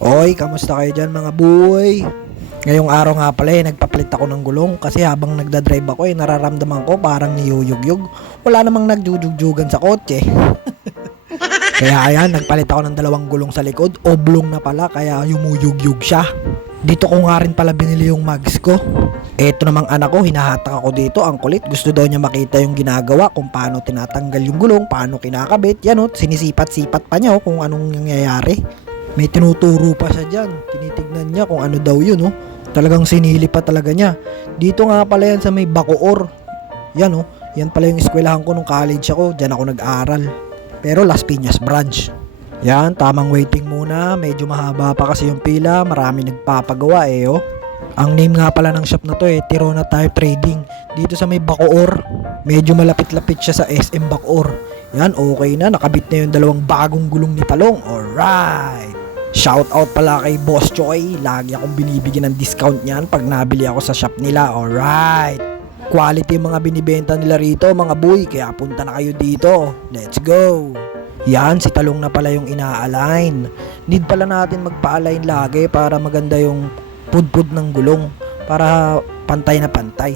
Oy, kamusta kayo dyan mga boy? Ngayong araw nga pala nagpapalit ako ng gulong kasi habang nagdadrive ako nararamdaman ko parang niyuyugyug. Wala namang nagjujugjugan sa kotse. Kaya ayan, nagpalit ako ng dalawang gulong sa likod. Oblong na pala kaya yumuyugyug siya. Dito ko nga rin pala binili yung mags ko. Eto namang anak ko, hinahatak ako dito. Ang kulit, gusto daw niya makita yung ginagawa, kung paano tinatanggal yung gulong, paano kinakabit. Yan o, sinisipat-sipat pa niya kung anong nangyayari. May tinuturo pa siya dyan. Tinitignan niya kung ano daw yun oh. Talagang sinili pa talaga niya. Dito nga pala yan sa may Bacoor. Yan oh. Yan pala yung eskwelahan ko nung college ako. Diyan ako nag-aral. Pero Las Piñas branch. Yan, tamang waiting muna. Medyo mahaba pa kasi yung pila. Marami nagpapagawa oh. Ang name nga pala ng shop na to Tirona Tire Trading. Dito sa may Bacoor. Medyo malapit-lapit siya sa SM Bacoor. Yan, okay na. Nakabit na yung dalawang bagong gulong ni Talong. Alright. Shout out pala kay Boss Choi. Lagi akong binibigyan ng discount niyan pag nabili ako sa shop nila. Alright. Quality yung mga binibenta nila rito mga boy. Kaya punta na kayo dito. Let's go. Yan, si Talong na pala yung ina-align. Need pala natin magpa-align lagi para maganda yung pudpud ng gulong. Para pantay na pantay.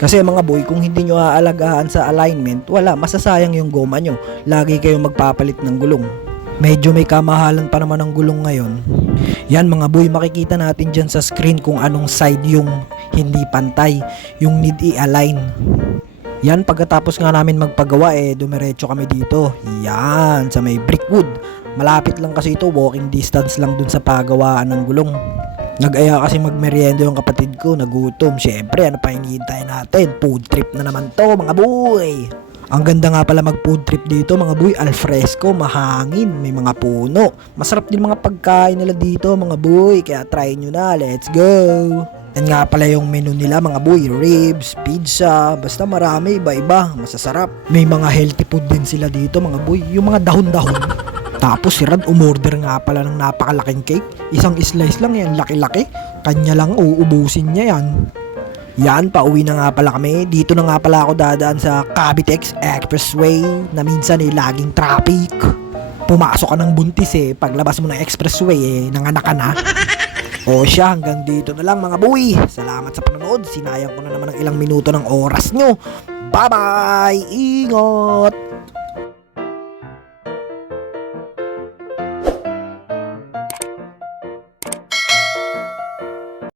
Kasi mga boy, kung hindi nyo aalagaan sa alignment, wala, masasayang yung goma nyo. Lagi kayong magpapalit ng gulong. Medyo may kamahalan pa naman ang gulong ngayon. Yan mga boy, makikita natin dyan sa screen kung anong side yung hindi pantay, yung need i-align. Yan, pagkatapos nga namin magpagawa dumiretso kami dito. Yan, sa may Brickwood. Malapit lang kasi ito, walking distance lang dun sa pagawaan ng gulong. Nag-aya kasi magmerienda yung kapatid ko, nagutom. Syempre, ano pa hinihintay natin? Food trip na naman to mga boy. Ang ganda nga pala mag food trip dito mga boy, alfresco, mahangin, may mga puno. Masarap din mga pagkain nila dito mga boy, kaya try nyo na, let's go. Yan nga pala yung menu nila mga boy, ribs, pizza, basta marami, iba-iba, masasarap. May mga healthy food din sila dito mga boy, yung mga dahon-dahon. Tapos si Rad umorder nga pala ng napakalaking cake, isang slice lang yan, laki-laki, kanya lang uubusin niya yan. Yan, pauwi na nga pala kami. Dito na nga pala ako dadaan sa Cavitex Expressway na minsan laging traffic. Pumasok ka ng buntis paglabas mo ng expressway nanganak ka na. O siya, hanggang dito na lang mga boy. Salamat sa panonood. Sinayang ko na naman ng ilang minuto ng oras nyo. Bye-bye! Ingat!